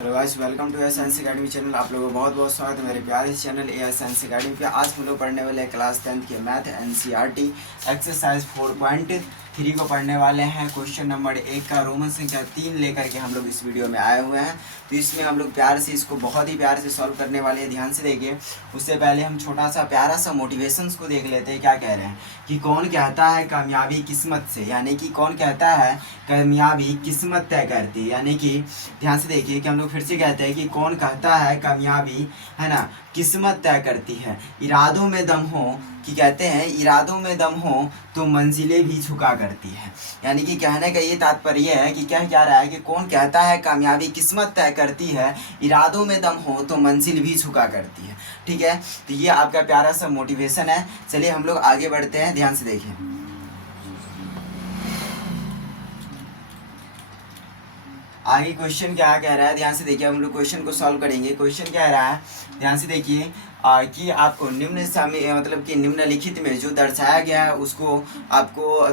Hello guys, welcome to science academy channel. आप लोगों को बहुत बहुत स्वागत है मेरे प्यारे चैनल साइंस अकेडमी पे। आज हम लोग पढ़ने वाले हैं क्लास 10th के मैथ एनसीईआरटी एक्सरसाइज 4.3 को पढ़ने वाले हैं। क्वेश्चन नंबर 1 का रोमन संख्या 3 लेकर के हम लोग इस वीडियो में आए हुए हैं। तो इसमें हम लोग प्यार से इसको बहुत ही प्यार से सॉल्व करने वाले हैं। ध्यान से देखिए, उससे पहले हम छोटा सा प्यारा सा मोटिवेशंस को देख लेते हैं। क्या कह रहे हैं कि कौन कहता है कामयाबी किस्मत से, यानी कि कौन कहता है कामयाबी किस्मत तय करती है। यानी कि ध्यान से देखिए कि हम लोग फिर से कहते हैं कि कौन कहता है कामयाबी है ना किस्मत तय करती है। इरादों में दम हो, कि कहते हैं इरादों में दम हो तो मंजिलें भी झुका करती है। यानी कि कहने का ये तात्पर्य है कि क्या रहा है कि कौन कहता है कामयाबी किस्मत तय करती है, इरादों में दम हो तो मंजिल भी झुका करती है। ठीक है, तो ये आपका प्यारा सा मोटिवेशन है। चलिए हम लोग आगे बढ़ते हैं। ध्यान से देखिए, आगे क्वेश्चन क्या कह रहा है। ध्यान से देखिए, हम लोग क्वेश्चन को सॉल्व करेंगे। क्वेश्चन क्या रहा है, ध्यान से देखिए कि आपको निम्न मतलब कि निम्नलिखित में जो दर्शाया गया है उसको आपको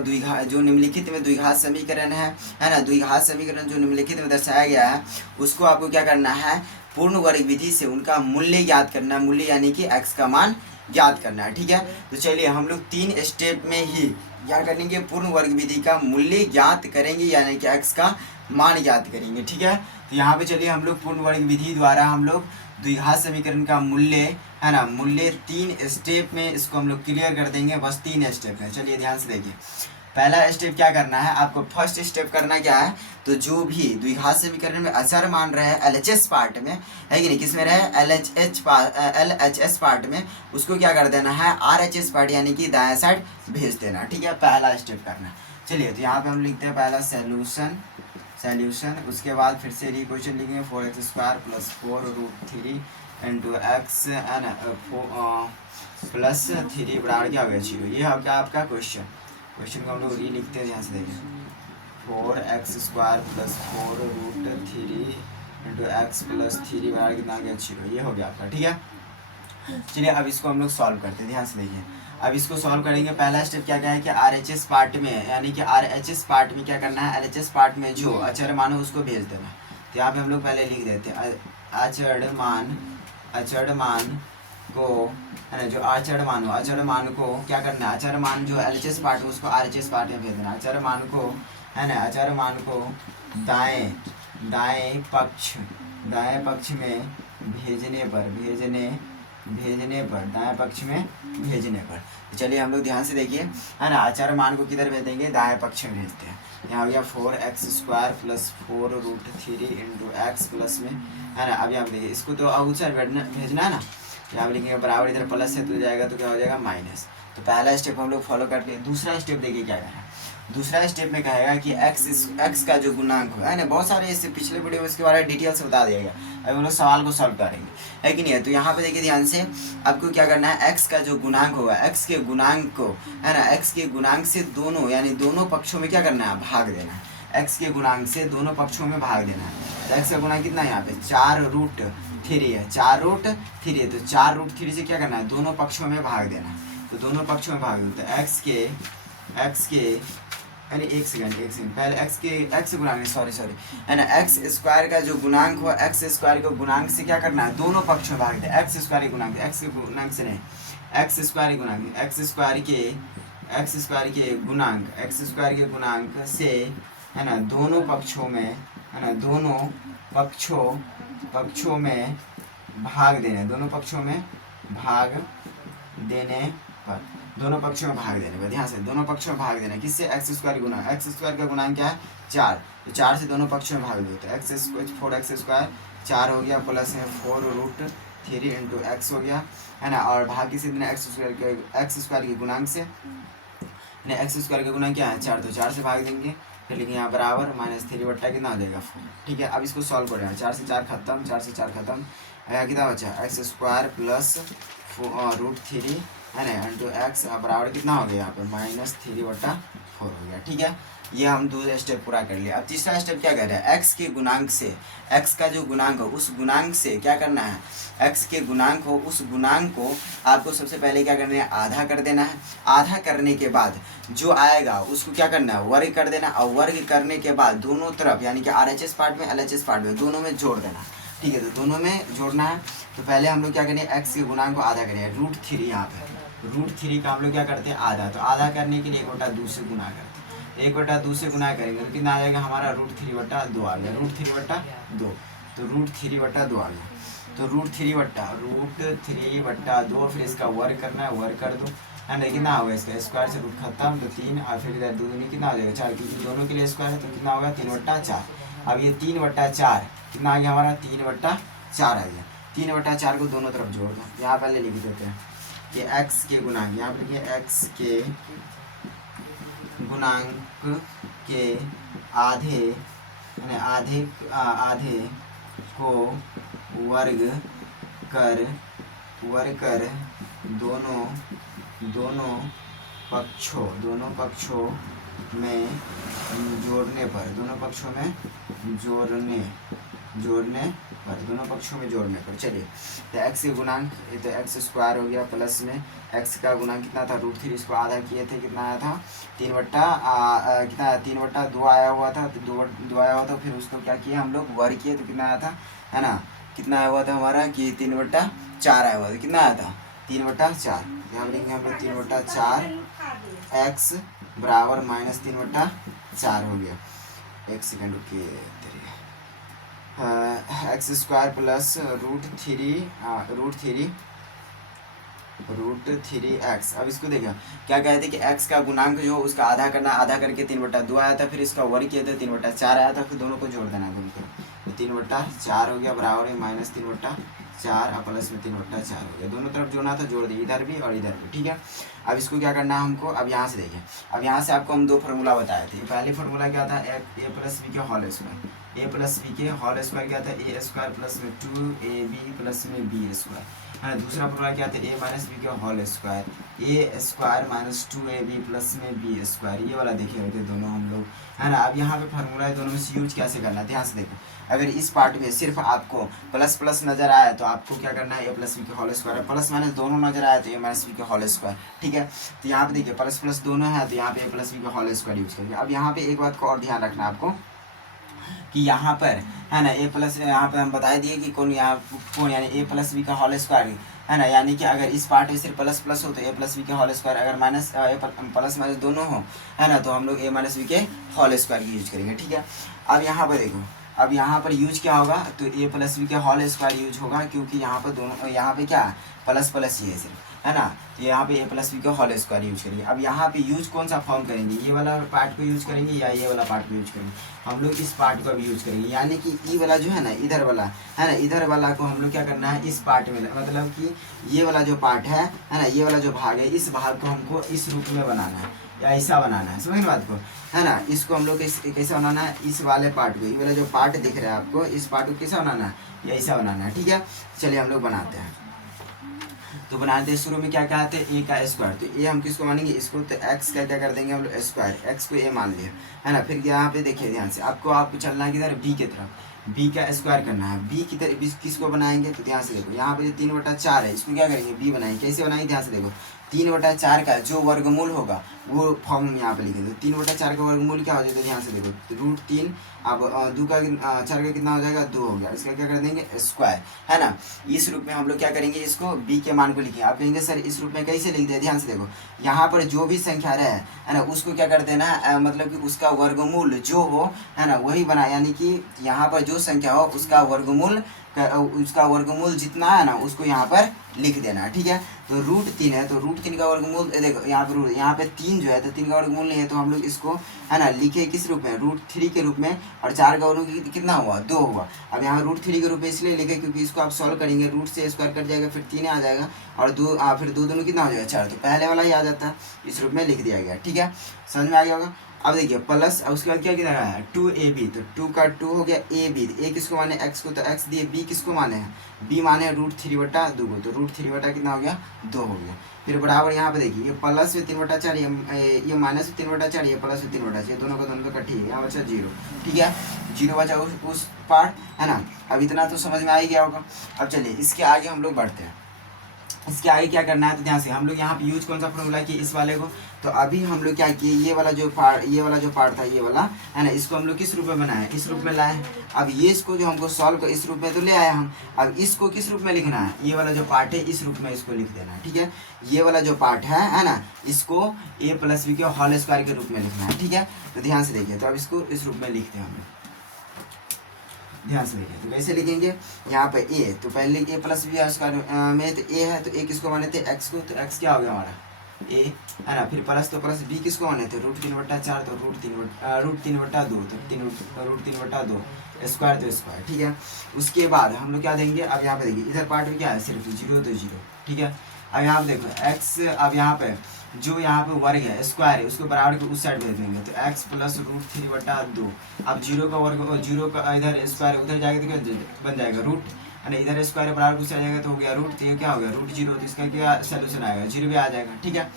जो निम्नलिखित में द्विघात समीकरण है ना, द्विघात समीकरण जो निम्नलिखित में दर्शाया गया है उसको आपको क्या करना है, पूर्ण वर्ग विधि से उनका मूल्य ज्ञात करना है। मूल्य यानी कि x का मान ज्ञात करना है। ठीक है, तो चलिए हम लोग 3 स्टेप में ही क्या करेंगे, पूर्ण वर्ग विधि का मूल्य ज्ञात करेंगे, यानी कि x का मान ज्ञात करेंगे। ठीक है, तो यहाँ पे चलिए हम लोग पूर्ण वर्ग विधि द्वारा हम लोग द्विघात समीकरण का मूल्य है ना, मूल्य 3 स्टेप में इसको हम लोग क्लियर कर देंगे, बस 3 स्टेप में। चलिए ध्यान से देखिए, पहला स्टेप क्या करना है आपको, फर्स्ट स्टेप करना क्या है, तो जो भी द्विघात समीकरण में अचर मान रहे हैं LHS पार्ट में है कि नहीं, किस में रहे LHS पार्ट में, उसको क्या कर देना है RHS पार्ट यानी कि दाएं साइड भेज देना। ठीक है, पहला स्टेप करना। चलिए तो यहाँ पे हम लिखते हैं पहला सॉल्यूशन। उसके बाद फिर से क्वेश्चन लिखेंगे 4x² + 4√3 × x प्लस 3 बराबर क्या हो गया 0। ये हो गया आपका क्वेश्चन को हम लोग लिखते हैं। ध्यान से देखिए, 4x² + 4√3 × x प्लस 3 बराबर कितना गया 0। ये हो गया आपका। ठीक है, चलिए अब इसको हम लोग सॉल्व करते हैं। ध्यान से देखिए, अब इसको सॉल्व करेंगे। पहला स्टेप क्या है कि RHS पार्ट में, यानी कि RHS पार्ट में क्या करना है, LHS पार्ट में जो अचर मान हो उसको भेज देना है। तो यहाँ पे हम लोग पहले लिख देते हैं अचर मान को है ना, जो अचर मान को क्या करना है, अचर मान जो LHS पार्ट है उसको RHS पार्ट में भेज देना। अचर मान को है ना, अचर मान को दाएं पक्ष में दाएं पक्ष में भेजने पर। तो चलिए हम लोग ध्यान से देखिए है ना, अचर मान को किधर भेज देंगे, दाएं पक्ष में भेजते हैं। यहाँ हो गया 4x² + 4√3 × x प्लस में है ना। अब यहाँ देखिए, इसको तो अचर भेजना है ना, यहाँ लिखेंगे बराबर, इधर प्लस है तो जाएगा तो क्या हो जाएगा माइनस। तो पहला स्टेप हम लोग फॉलो करते हैं। दूसरा स्टेप देखिए क्या है, दूसरा स्टेप में कहेगा कि x का जो गुणांक है ना, बहुत सारे इससे पिछले वीडियो में इसके बारे में डिटेल से बता दिया गया। अभी हम लोग सवाल को सॉल्व करेंगे, है कि नहीं है। तो यहाँ पे देखिए ध्यान से, आपको क्या करना है, x का जो गुणांक होगा, x के गुणांक को है ना, x के गुणांक से दोनों यानी दोनों पक्षों में क्या करना है, भाग देना है। x के गुणांक से दोनों पक्षों में भाग देना है। तो x का गुणांक कितना है, यहाँ पे 4√3 है, 4√3 है। तो 4√3 से क्या करना है, दोनों पक्षों में भाग देना है। तो दोनों पक्षों में भाग देते हैं। x के अरे एक सेकंड पहले x गुणांक सॉरी है ना, x² का जो गुणांक हो, x² के गुणांक से क्या करना है, दोनों पक्षों में भाग दे। x² के गुणांक, x के गुणांक से नहीं, x² के गुणांक से है ना, दोनों पक्षों में है ना, दोनों पक्षों में भाग देने, दोनों पक्षों में भाग देने पर। ध्यान से, दोनों पक्षों में भाग देना किससे, x² गुना, x² का गुणांक क्या है 4, तो 4 से दोनों पक्षों में भाग देते हैं। 4x² 4 हो गया, प्लस है 4√3 × x हो गया है ना, और भाग किसे देना, x² के गुणांक से, x² का गुणांक क्या है 4, तो 4 से भाग देंगे। फिर लिखेंगे यहाँ बराबर -3 बट्टा कितना हो जाएगा 4। ठीक है, अब इसको सॉल्व करेंगे। 4 से 4 खत्म, कितना बचा, x² + √3 है ना × x बराबर कितना हो गया यहाँ पे -3/4 हो गया। ठीक है, ये हम दूसरा स्टेप पूरा कर लिया। अब तीसरा स्टेप क्या कर रहा है, x के गुणांक से, x का जो गुणांक हो उस गुणांक से क्या करना है, x के गुणांक हो उस गुणांक को आपको सबसे पहले क्या करना है, आधा कर देना है। आधा करने के बाद जो आएगा उसको क्या करना है, वर्ग कर देना, और वर्ग करने के बाद दोनों तरफ यानी कि RHS पार्ट में LHS पार्ट में दोनों में जोड़ देना। ठीक है। तो दोनों में जोड़ना है। तो पहले हम लोग क्या करेंगे, एक्स के गुणांक को आधा करेंगे, √3 यहाँ पे √3 का हम लोग क्या करते हैं आधा। तो आधा करने के लिए 1/2 से गुना करते हैं, 1/2 से गुना करेंगे तो कितना आ जाएगा हमारा √3/2 आ गया, √3/2। तो √3/2 आ गया। तो √3/2 फिर इसका वर्ग करना है, वर्ग कर दो है ना। कितना होगा इसका स्क्वायर से रूट खत्म, तो 3 और फिर इधर 2 दूनी कितना हो जाएगा 4, क्योंकि दोनों के लिए स्क्वायर है तो कितना होगा 3/4। अब ये 3/4 कितना आ गया हमारा 3/4 आ गया। 3/4 को दोनों तरफ जोड़ दो। यहाँ पहले लिख देते हैं कि x के गुणांक, यहाँ पर लिखिए x के गुणांक के आधे यानी आधे को वर्ग कर दोनों पक्षों में जोड़ने पर चलिए। तो x के गुणांक तो x² हो गया, प्लस में x का गुणांक कितना था √3, इसको आधा किए थे, कितना आया था 3/2 आया हुआ था। तो 2 आया हुआ था, फिर उसको क्या किया हम लोग वर्ग किए तो कितना आया था है ना, कितना आया हुआ था हमारा कि 3/4 आया हुआ था। कितना आया था 3/4। यहाँ लिखेंगे हम लोग 3/4 x बराबर -3/4 हो गया। एक सेकेंड रुकिए, x² प्लस √3x। अब इसको देखिए क्या कहते हैं कि x का गुणांक जो उसका आधा करना, आधा करके 3/2 आया था, फिर इसका वर्ग किया था 3/4 आया था, फिर दोनों को जोड़ देना दोनों को। तो 3/4 हो गया बराबर है -3/4 और प्लस में 3/4 हो गया। दोनों तरफ जोड़ना था, जोड़ दिए इधर भी और इधर भी, ठीक है। अब इसको क्या करना है हमको, अब यहाँ से देखिए, अब यहाँ से आपको हम 2 फार्मूला बताए थे। पहले फार्मूला क्या था a + b के होल स्क्वायर, a + b के होल स्क्वायर क्या था a² प्लस में 2ab प्लस में b² है ना। दूसरा फार्मूला क्या था a - b के whole square, a² - 2ab plus में b²। ये वाला देखे हुए थे दोनों हम लोग है ना। अब यहाँ पे फार्मूला है, दोनों में से यूज कैसे करना है ध्यान से देखो। अगर इस पार्ट में सिर्फ आपको प्लस प्लस नजर आया तो आपको क्या करना है a + b के होल स्क्वायर, प्लस माइनस दोनों नजर आया तो a - b के होल स्क्वायर, ठीक है। तो यहाँ पे देखिए प्लस प्लस दोनों है तो यहाँ पे a + b के होल स्क्वायर यूज करेंगे। अब यहाँ पे एक बात को और ध्यान रखना है आपको कि यहाँ पर है ना a+ यहाँ पे हम बता दिए कि कौन यानी a + b का होल स्क्वायर है ना। यानी कि अगर इस पार्ट में सिर्फ प्लस प्लस हो तो a + b के होल स्क्वायर, अगर माइनस प्लस माइनस दोनों हो है ना तो हम लोग a - b के होल स्क्वायर की यूज करेंगे, ठीक है। अब यहाँ पर देखो, अब यहाँ पर यूज क्या होगा तो a + b के होल स्क्वायर यूज होगा, क्योंकि यहाँ पर दोनों यहाँ पे क्या प्लस प्लस ही है सिर्फ है ना। तो यहाँ पे a + b के होल स्क्वायर यूज करेंगे। अब यहाँ पे यूज कौन सा फॉर्म करेंगे, ये वाला पार्ट को यूज करेंगे या ये वाला पार्ट को यूज करेंगे, हम लोग इस पार्ट को भी यूज करेंगे। यानी कि ई वाला जो है ना इधर वाला है ना, इधर वाला को हम लोग क्या करना है इस पार्ट में, मतलब कि ये वाला जो पार्ट है ना, ये वाला जो भाग है इस भाग को हमको इस रूप में बनाना है या ऐसा बनाना है, समझ बात को है ना। इसको हम लोग कैसे बनाना है, इस वाले पार्ट को, ये वाला जो पार्ट दिख रहा है आपको इस पार्ट को कैसा बनाना है या ऐसा बनाना है, ठीक है। चलिए हम लोग बनाते हैं। तो बनाते हैं शुरू में क्या कहते हैं a का स्क्वायर, तो a हम किसको मानेंगे इसको, तो x का क्या कर देंगे हम लोग स्क्वायर, x को a मान लिया है ना। फिर यहाँ पे देखिए ध्यान से आपको चलना है किधर b की तरफ, b का स्क्वायर करना है। b की तरफ किसको बनाएंगे तो ध्यान से देखो यहाँ पे जो 3/4 है इसको क्या करेंगे b बनाएंगे। कैसे बनाएंगे ध्यान से देखो, 3/4 का जो वर्गमूल होगा वो फॉर्म यहाँ पे लिखे दो। 3/4 का वर्गमूल क्या हो जाएगा ध्यान से देखो, √3 अब 2 का 4 का कितना हो जाएगा 2 हो गया। इसका क्या कर देंगे स्क्वायर है ना। इस रूप में हम लोग क्या करेंगे इसको b के मान को लिखेंगे। आप कहेंगे सर इस रूप में कैसे लिख दिया, ध्यान से देखो यहाँ पर जो भी संख्या रहे है ना उसको क्या कर देना है, मतलब कि उसका वर्गमूल जो हो है ना वही बना, यानी कि यहाँ पर जो संख्या हो उसका वर्गमूल जितना है ना उसको यहाँ पर लिख देना है, ठीक है। तो √3 है तो √3 का वर्गमूल देखो यहाँ पे 3 जो है तो 3 का वर्गमूल नहीं है तो हम लोग इसको है ना लिखे किस रूप में √3 के रूप में, और 4 का वर्गमूल कितना हुआ 2 हुआ। अब यहाँ √3 के रूप में इसलिए लिखे क्योंकि इसको आप सॉल्व करेंगे, रूट से स्क्वायर कट जाएगा फिर 3 आ जाएगा और 2 फिर 2 दूनी कितना हो जाएगा 4, तो पहले वाला ही आ जाता है, इस रूप में लिख दिया गया, ठीक है। समझ में आ गया होगा। अब देखिए प्लस उसके बाद क्या किया है 2ab, तो 2 का 2 हो गया ab, a किसको माने x को, तो x दिए, b किसको माने हैं b माने √3/2 को, तो √3 कितना हो गया 2 हो गया। फिर बराबर यहाँ पे देखिए ये प्लस में 3/4 ये माइनस में 3/4 ये प्लस में 3/4, ये दोनों का कट है, यहाँ बचा 0, ठीक है। 0 बचा उस पार्ट है ना। अब इतना तो समझ में आ ही गया होगा। अब चलिए इसके आगे हम लोग बढ़ते हैं। इसके आगे क्या करना है, तो ध्यान से हम लोग यहाँ पे यूज कौन सा फॉर्मूला किए, इस वाले को। तो अभी हम लोग क्या किए, ये वाला जो पार्ट था ये वाला है ना, इसको हम लोग किस रूप में बनाए, इस रूप में लाए। अब ये इसको जो हमको सॉल्व कर इस रूप में तो ले आए हम, अब इसको किस रूप में लिखना है, ये वाला जो पार्ट है इस रूप में इसको लिख देना है, ठीक है। ये वाला जो पार्ट है ना, इसको a + b के होल स्क्वायर के रूप में लिखना है, ठीक है। तो ध्यान से देखिए, तो अब इसको इस रूप में लिखते हैं हम लोग, ध्यान से देखिए। तो कैसे लिखेंगे, यहाँ पे a, तो पहले a + b स्क्वायर में तो a है, तो a किसको माने थे, x को, तो x क्या हो गया हमारा a है ना। फिर प्लस, तो प्लस b किसको माने थे, √3/4, तो √3/2, तो √3/2 स्क्वायर, तो स्क्वायर, ठीक है। उसके बाद हम लोग क्या देंगे, अब यहाँ पे देखिए इधर पार्ट में क्या है, सिर्फ 0, तो 0, ठीक है। अब यहाँ पे देखो x, अब यहाँ पे जो यहाँ पे वर्ग है स्क्वायर है, उसको बराबर के उस साइड पे देंगे, तो x + √3/2। अब 0 का वर्ग, 0 का इधर स्क्वायर उधर जाएगा तो बन जाएगा रूट, है इधर स्क्वायर बराबर कुछ आ जाएगा, तो हो गया रूट, तो ये क्या हो गया √0, तो इसका क्या सोल्यूशन आएगा, 0 भी आ जाएगा, ठीक है।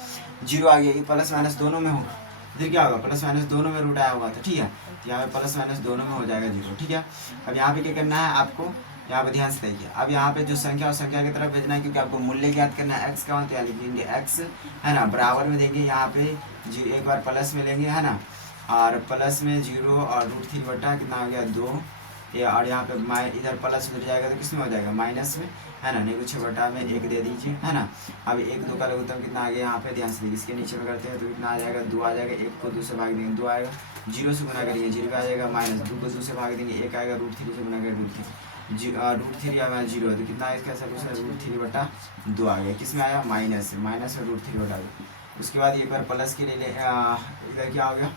0 आ गया, ये प्लस माइनस दोनों में होगा, इधर क्या होगा प्लस माइनस दोनों में रूट आया हुआ था, ठीक है। तो यहाँ पे प्लस माइनस दोनों में हो जाएगा 0, ठीक है। अब यहाँ पे क्या करना है आपको, यहाँ पे ध्यान से देखिए, अब यहाँ पे जो संख्या उस संख्या की तरफ भेजना है, क्योंकि आपको मूल्य ज्ञात करना है। x का मतलब लिखेंगे x, है ना, बराबर में देंगे यहाँ पे एक बार प्लस में लेंगे, है ना, और प्लस में 0 और √3 कितना हो गया 2, और यहाँ पे इधर प्लस उधर जाएगा तो किसमें हो जाएगा माइनस में, है ना, नहीं कुछ बटा में 1 दे दीजिए, है ना। अब 1 2 का लघुत्तम कितना आ गया, यहाँ पे ध्यान से देखिए, इसके नीचे में करते हैं तो कितना आ जाएगा 2 आ जाएगा, 1 को 2 से भाग देंगे 2 आएगा, 0 से गुना करेंगे 0 आ जाएगा, माइनस 2 को 2 से भाग देंगे 1 आएगा, √3 से गुना करेंगे √3 या 0, तो कितना इसका √3/2 आ गया, किसमें आया माइनस में, माइनस में √3/2। उसके बाद एक बार प्लस के लिए इधर क्या हो गया,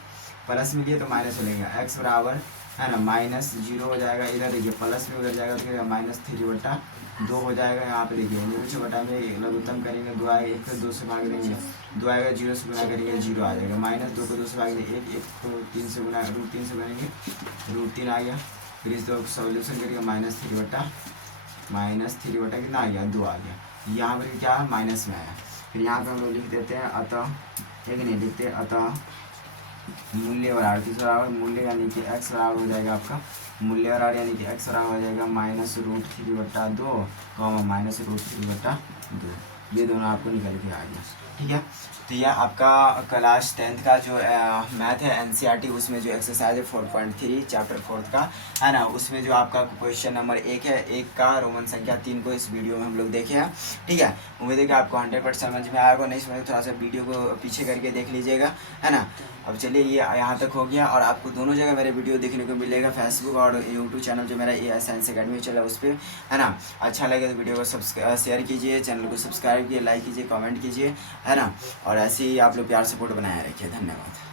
प्लस में लिए तो माइनस हो जाएगा, x बराबर, है ना, -0 हो जाएगा, इधर देखिए प्लस में उधर जाएगा तो क्या -3/2 हो जाएगा। यहाँ पे देखिए नीचे बटा में लघुत्तम करेंगे 2 आएगा, 1 को 2 से भाग देंगे 2 आएगा, 0 से गुना करेंगे 0 आ जाएगा, -2 को 2 से भाग देंगे 1 को 3 से गुना √3 से बनेंगे √3 आ गया। फिर इस 2 सोल्यूशन करिएगा -3 कितना आ गया 2 आ गया। यहाँ पर क्या है माइनस में आया। फिर यहाँ पर हम लोग लिख देते हैं अतः, एक नहीं लिखते, अतः मूल्य बराबर किस बराबर, मूल्य यानी कि x बराबर हो जाएगा आपका, मूल्य बराबर यानी कि x बराबर हो जाएगा -√3/2, -√3/2, ये दोनों आपको निकल के आ गया, ठीक है। तो यह आपका क्लास 10th का जो मैथ है NCERT, उसमें जो एक्सरसाइज है 4.3 चैप्टर 4 का, है ना, उसमें जो आपका क्वेश्चन नंबर 1 है, 1 का रोमन संख्या 3 को इस वीडियो में हम लोग देखे हैं, ठीक है। उम्मीद है कि आपको 100% समझ में आएगा, नहीं समझ थोड़ा सा वीडियो को पीछे करके देख लीजिएगा, है ना। अब चलिए ये यहाँ तक हो गया, और आपको दोनों जगह मेरे वीडियो देखने को मिलेगा, फेसबुक और यूट्यूब चैनल जो मेरा AI साइंस अकेडमी चल रहा है उस पर, है ना। अच्छा लगे तो वीडियो को शेयर कीजिए, चैनल को सब्सक्राइब कीजिए, लाइक कीजिए, कमेंट कीजिए, है ना, और ऐसे ही आप लोग प्यार सपोर्ट बनाए रखिए। धन्यवाद।